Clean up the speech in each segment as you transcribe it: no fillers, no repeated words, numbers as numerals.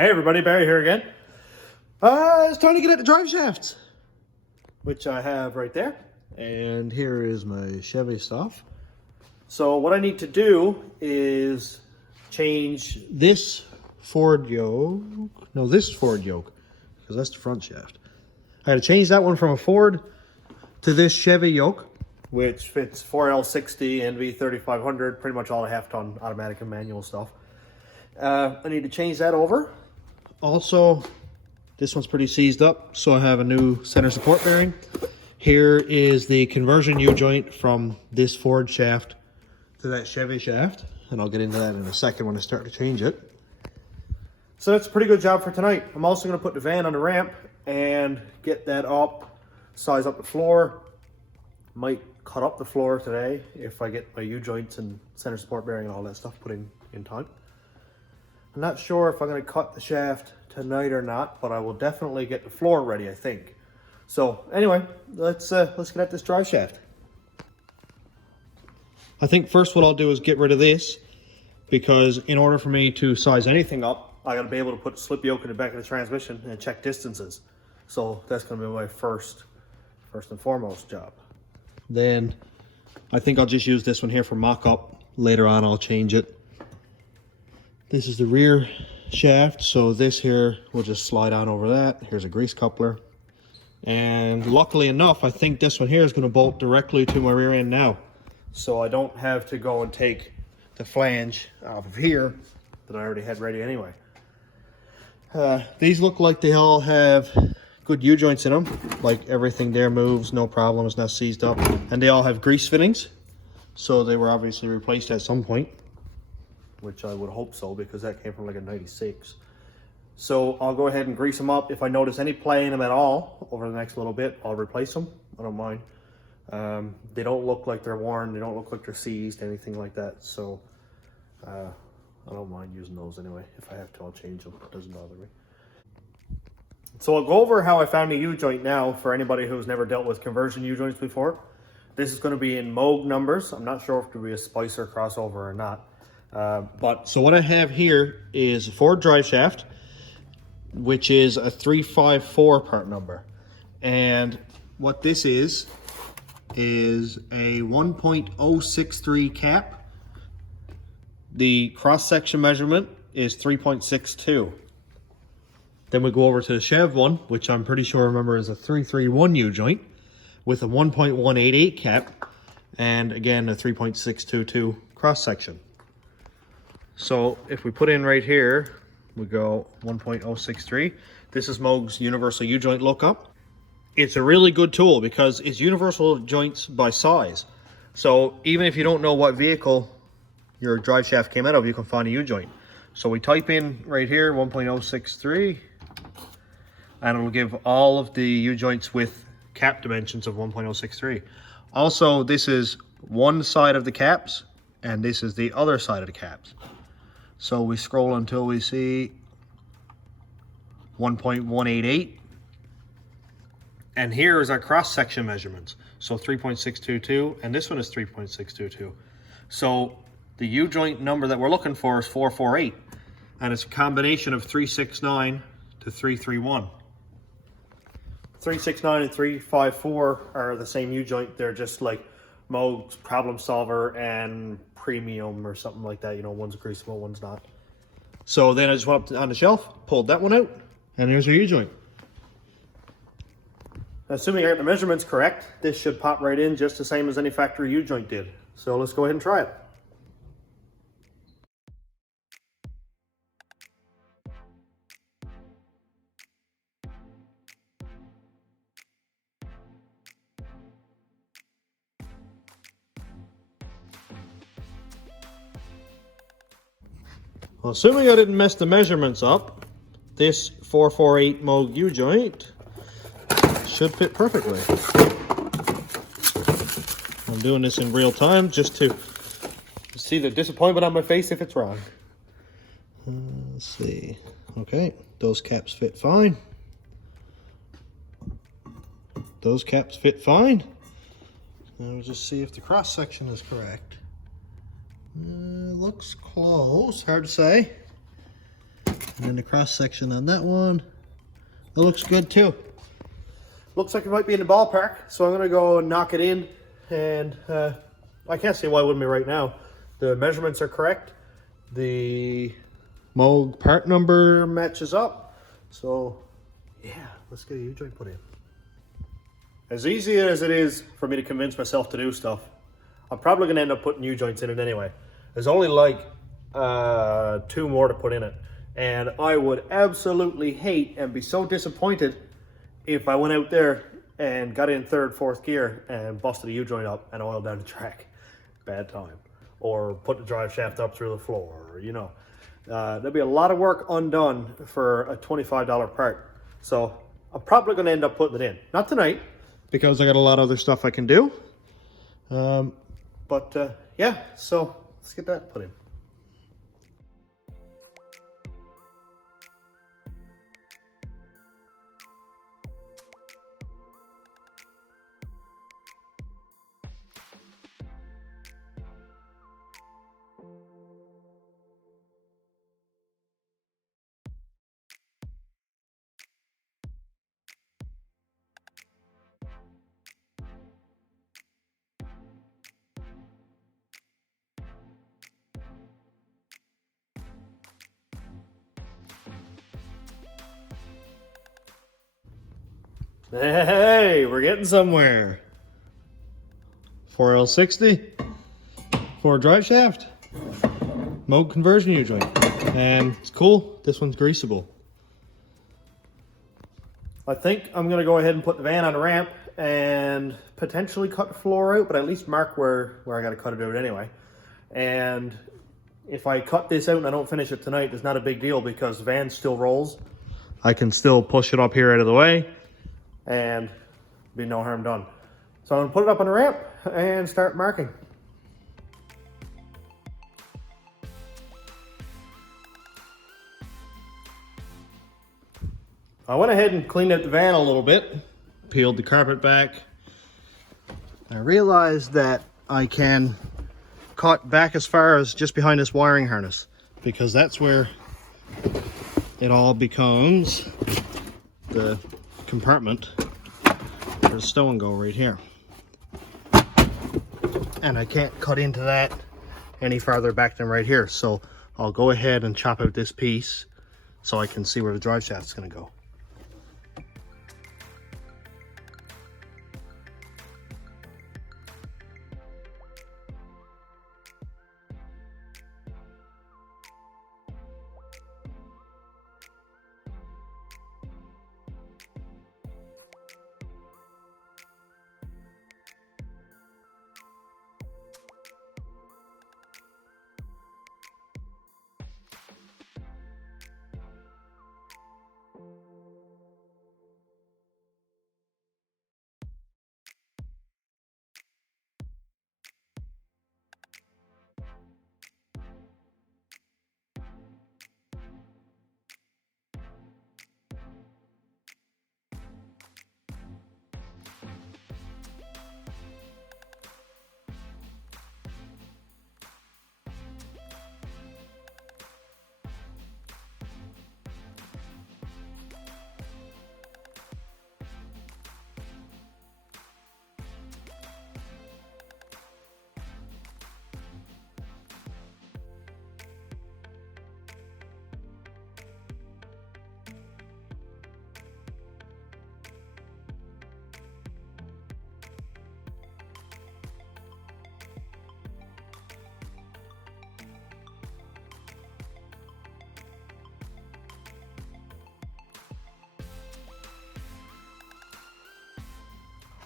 Hey everybody, Barry here again. It's time to get at the drive shafts, which I have right there. And here is my Chevy stuff. So what I need to do is change this Ford yoke. No, this Ford yoke, because that's the front shaft. I had to change that one from a Ford to this Chevy yoke, which fits 4L60 and V3500, pretty much all the half-ton automatic and manual stuff. I need to change that over. Also, this one's pretty seized up, so I have a new center support bearing. Here is the conversion U-joint from this Ford shaft to that Chevy shaft, and I'll get into that in a second when I start to change it. So that's a pretty good job for tonight. I'm also going to put the van on the ramp and get that up, size up the floor. Might cut up the floor today if I get my U-joints and center support bearing and all that stuff put in time. I'm not sure if I'm going to cut the shaft tonight or not, but I will definitely get the floor ready, I think. So anyway, let's get at this drive shaft. I think first what I'll do is get rid of this, because in order for me to size anything up, I got to be able to put the slip yoke in the back of the transmission and check distances. So that's going to be my first and foremost job. Then I think I'll just use this one here for mock-up. Later on I'll change it. This is the rear shaft, so this here will just slide on over that. Here's a grease coupler. And luckily enough, I think this one here is going to bolt directly to my rear end now. So I don't have to go and take the flange off of here that I already had ready anyway. These look like they all have good U-joints in them. Like everything there moves, no problem, it's not seized up. And they all have grease fittings. So they were obviously replaced at some point, which I would hope so, because that came from like a 96. So I'll go ahead and grease them up. If I notice any play in them at all over the next little bit, I'll replace them. I don't mind. They don't look like they're worn. They don't look like they're seized, anything like that. So I don't mind using those anyway. If I have to, I'll change them. It doesn't bother me. So I'll go over how I found a U-joint now for anybody who's never dealt with conversion U-joints before. This is going to be in Moog numbers. I'm not sure if it'll be a Spicer crossover or not. So what I have here is a Ford drive shaft, which is a 354 part number. And what this is a 1.063 cap. The cross-section measurement is 3.62. Then we go over to the Chev one, which I'm pretty sure remember is a 331 U-joint with a 1.188 cap, and again a 3.622 cross-section. So if we put in right here, we go 1.063. This is Moog's universal U-joint lookup. It's a really good tool because it's universal joints by size. So even if you don't know what vehicle your drive shaft came out of, you can find a U-joint. So we type in right here 1.063, and it'll give all of the U-joints with cap dimensions of 1.063. Also, this is one side of the caps, and this is the other side of the caps. So we scroll until we see 1.188. And here is our cross-section measurements. So 3.622, and this one is 3.622. So the U-joint number that we're looking for is 448. And it's a combination of 369 to 331. 369 and 354 are the same U-joint. They're just like Moog's Problem Solver and Premium or something like that. You know, one's greasable, one's not. So then I just went up on the shelf, pulled that one out, and there's our U-joint. Assuming I got the measurements correct, this should pop right in just the same as any factory U-joint did. So let's go ahead and try it. Well, assuming I didn't mess the measurements up, this 448 Moog U-joint should fit perfectly. I'm doing this in real time just to see the disappointment on my face if it's wrong. Let's see. Okay, those caps fit fine. Those caps fit fine. Now we'll just see if the cross section is correct. Looks close, hard to say. And then the cross section on that one, that looks good too. Looks like it might be in the ballpark, so I'm gonna go and knock it in. And I can't see why it wouldn't be right now. The measurements are correct. The Moog part number matches up. So yeah, let's get a U-joint put in. As easy as it is for me to convince myself to do stuff, I'm probably gonna end up putting U-joints in it anyway. There's only like 2 more to put in it. And I would absolutely hate and be so disappointed if I went out there and got in 3rd, 4th gear and busted a U-joint up and oiled down the track. Bad time. Or put the drive shaft up through the floor, you know. There'll be a lot of work undone for a $25 part. So I'm probably gonna end up putting it in. Not tonight, because I got a lot of other stuff I can do. Yeah, so let's get that put in. Hey, we're getting somewhere. 4L60 for Driveshaft, Moog conversion U-joint, and it's cool. This one's greasable. I think I'm gonna go ahead and put the van on a ramp and potentially cut the floor out, but at least mark where I gotta cut it out anyway. And if I cut this out and I don't finish it tonight, it's not a big deal because the van still rolls. I can still push it up here out of the way and be no harm done. So I'm gonna put it up on the ramp and start marking. I went ahead and cleaned out the van a little bit, peeled the carpet back. I realized that I can cut back as far as just behind this wiring harness, because that's where it all becomes the compartment for the stow and go right here. And I can't cut into that any farther back than right here. So I'll go ahead and chop out this piece so I can see where the drive shaft's gonna go.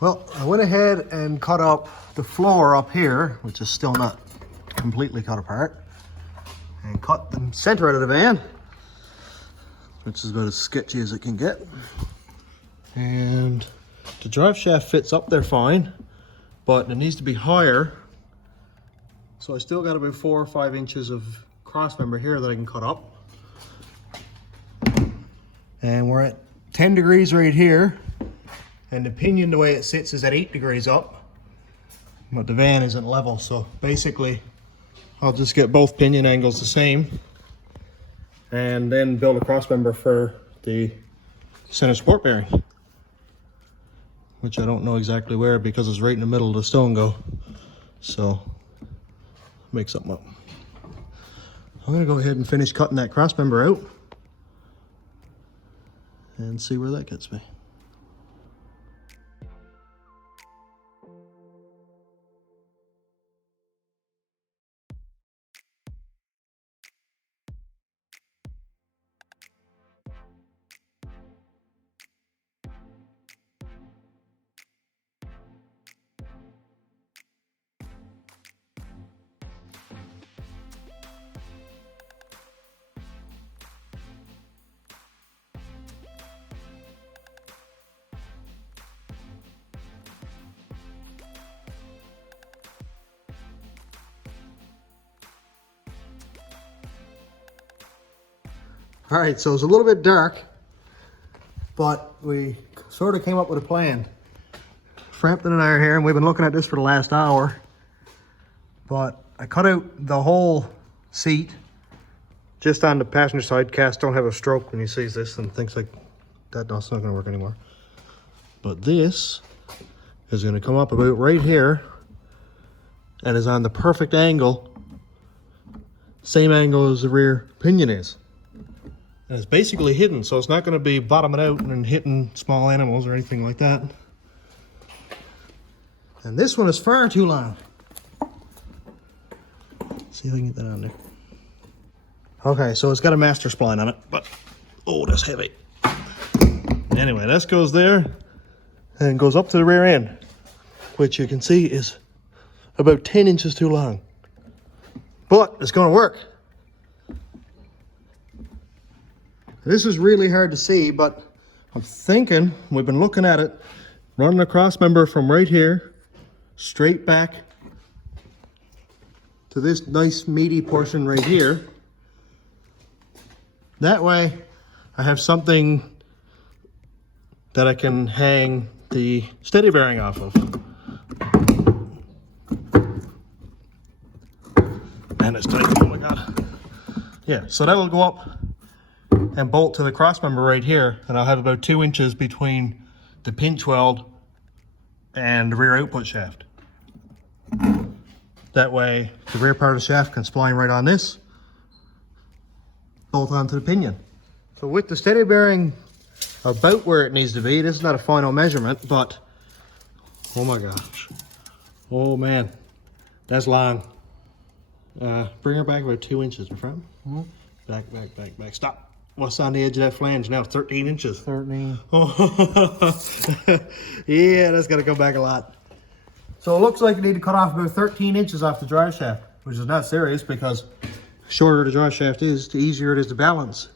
Well, I went ahead and cut up the floor up here, which is still not completely cut apart, and cut the center out of the van, which is about as sketchy as it can get. And the drive shaft fits up there fine, but it needs to be higher. So I still got about 4 or 5 inches of cross member here that I can cut up. And we're at 10 degrees right here. And the pinion, the way it sits, is at 8 degrees up, but the van isn't level. So basically, I'll just get both pinion angles the same and then build a cross member for the center support bearing, which I don't know exactly where because it's right in the middle of the stow and go. So make something up. I'm gonna go ahead and finish cutting that cross member out and see where that gets me. All right, so it's a little bit dark, but we sort of came up with a plan. Frampton and I are here, and we've been looking at this for the last hour. But I cut out the whole seat just on the passenger side. Cass don't have a stroke when he sees this and thinks like that's not going to work anymore. But this is going to come up about right here and is on the perfect angle, same angle as the rear pinion is. And it's basically hidden, so it's not going to be bottoming out and hitting small animals or anything like that. And this one is far too long. See if I can get that on there. Okay, so it's got a master spline on it, but oh, that's heavy. Anyway, this goes there and goes up to the rear end, which you can see is about 10 inches too long. But it's going to work. This is really hard to see, but I'm thinking, we've been looking at it, running a cross member from right here, straight back to this nice meaty portion right here. That way, I have something that I can hang the steady bearing off of. And it's tight, oh my God. Yeah, so that'll go up and bolt to the cross member right here, and I'll have about 2 inches between the pinch weld and the rear output shaft. That way the rear part of the shaft can spline right on this, bolt onto the pinion. So with the steady bearing about where it needs to be, this is not a final measurement, but oh my gosh, oh man, that's long. Bring her back about 2 inches in front. Back, back, back, back, stop. What's on the edge of that flange now? 13 inches. 13. Yeah, that's gonna come back a lot. So it looks like you need to cut off about 13 inches off the drive shaft, which is not serious because the shorter the drive shaft is, the easier it is to balance.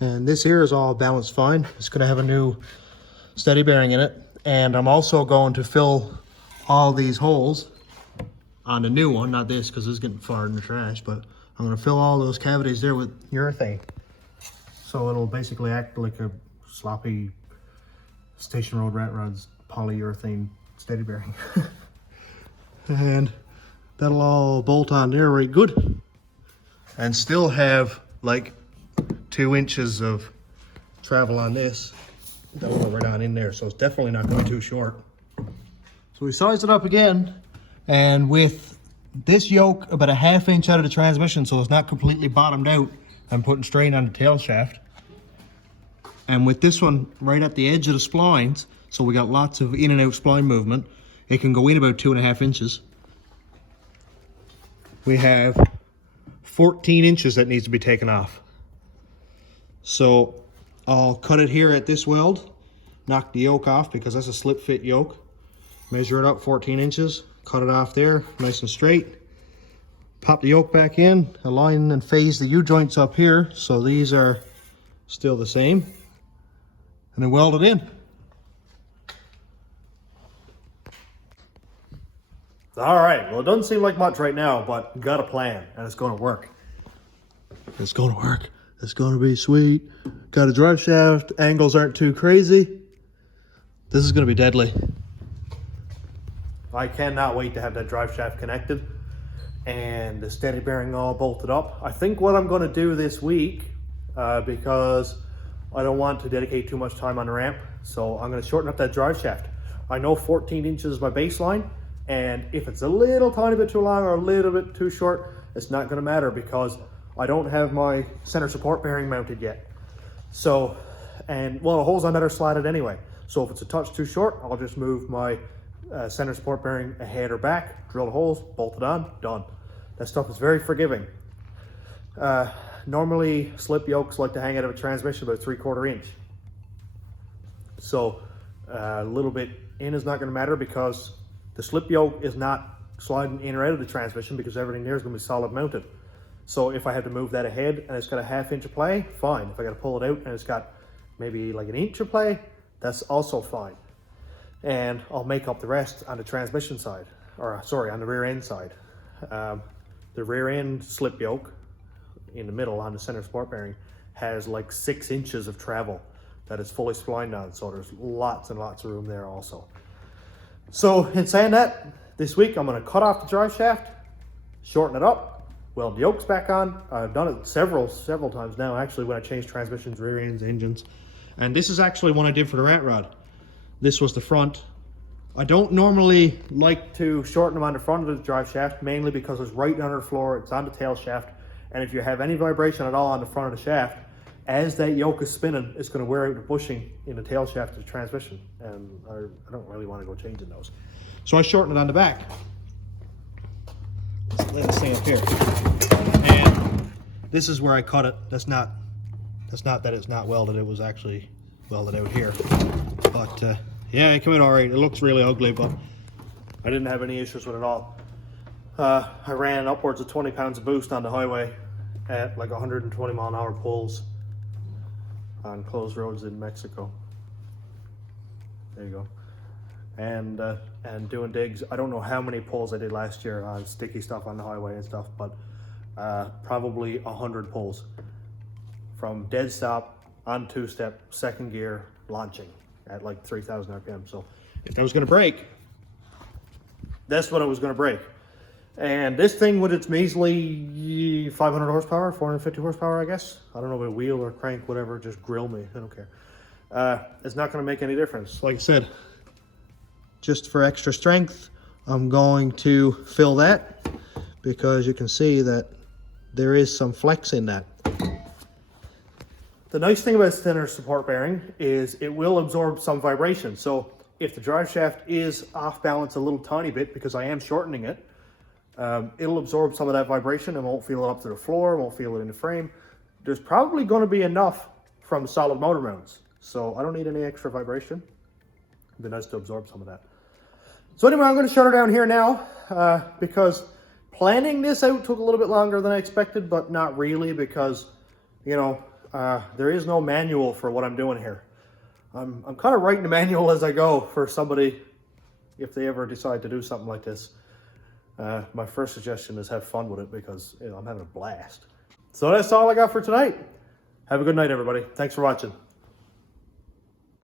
And this here is all balanced fine. It's gonna have a new steady bearing in it. And I'm also going to fill all these holes on the new one, not this because it's getting far in the trash, but I'm gonna fill all those cavities there with urethane. So it'll basically act like a sloppy station road rat rod's polyurethane steady bearing. And that'll all bolt on there right good. And still have like 2 inches of travel on this. That'll go right on in there, so it's definitely not going too short. So we sized it up again, and with this yoke about a ½ inch out of the transmission so it's not completely bottomed out, I'm putting strain on the tail shaft. And with this one right at the edge of the splines, so we got lots of in and out spline movement, it can go in about 2.5 inches. We have 14 inches that needs to be taken off. So I'll cut it here at this weld, knock the yoke off because that's a slip fit yoke. Measure it up 14 inches, cut it off there, nice and straight. Pop the yoke back in, align and phase the U-joints up here so these are still the same. And then weld it in. All right, well, it doesn't seem like much right now, but got a plan and it's going to work. It's going to work. It's going to be sweet. Got a drive shaft, angles aren't too crazy. This is going to be deadly. I cannot wait to have that drive shaft connected and the steady bearing all bolted up. I think what I'm going to do this week because I don't want to dedicate too much time on the ramp. So I'm going to shorten up that drive shaft. I know 14 inches is my baseline, and if it's a little tiny bit too long or a little bit too short, it's not going to matter because I don't have my center support bearing mounted yet. So, and well, the holes on that are slatted anyway. So if it's a touch too short, I'll just move my center support bearing ahead or back, drill the holes, bolt it on, done. That stuff is very forgiving. Normally slip yokes like to hang out of a transmission about 3/4 inch. So a little bit in is not going to matter because the slip yoke is not sliding in or out of the transmission because everything there is going to be solid mounted. So if I have to move that ahead and it's got a 1/2 inch of play, fine. If I got to pull it out and it's got maybe like 1 inch of play, that's also fine. And I'll make up the rest on the transmission side, or sorry, on the rear end side. The rear end slip yoke in the middle on the center support bearing has like 6 inches of travel that is fully splined on, so there's lots and lots of room there also. So in saying that, this week I'm going to cut off the drive shaft, shorten it up, weld the yokes back on. I've done it several times now actually when I changed transmissions, rear ends, engines. And this is actually one I did for the rat rod. This was the front. I don't normally like to shorten them on the front of the drive shaft, mainly because it's right under the floor, it's on the tail shaft, and if you have any vibration at all on the front of the shaft, as that yoke is spinning, it's going to wear out the bushing in the tail shaft of the transmission, and I don't really want to go changing those. So I shorten it on the back. Let's lay this thing up here. And this is where I cut it. That's not that it's not welded, it was actually welded out here. But yeah, it came out all right. It looks really ugly, but I didn't have any issues with it at all. I ran upwards of 20 pounds of boost on the highway at like 120 mile an hour pulls on closed roads in Mexico. There you go. And doing digs. I don't know how many pulls I did last year on sticky stuff on the highway and stuff, but probably 100 pulls from dead stop on 2-step, second gear, launching at like 3,000 RPM. So if that was going to break, that's what it was going to break. And this thing with its measly 500 horsepower, 450 horsepower, I guess. I don't know if a wheel or crank, whatever, just grill me. I don't care. It's not going to make any difference. Like I said, just for extra strength, I'm going to fill that because you can see that there is some flex in that. The nice thing about center support bearing is it will absorb some vibration. So if the drive shaft is off balance a little tiny bit, because I am shortening it, it'll absorb some of that vibration and won't feel it up to the floor, won't feel it in the frame. There's probably going to be enough from the solid motor mounts, so I don't need any extra vibration. It'd be nice to absorb some of that. So anyway, I'm going to shut her down here now because planning this out took a little bit longer than I expected, but not really because, you know, there is no manual for what I'm doing here. I'm kind of writing the manual as I go for somebody if they ever decide to do something like this. My first suggestion is have fun with it because, you know, I'm having a blast. So that's all I got for tonight. Have a good night, everybody. Thanks for watching.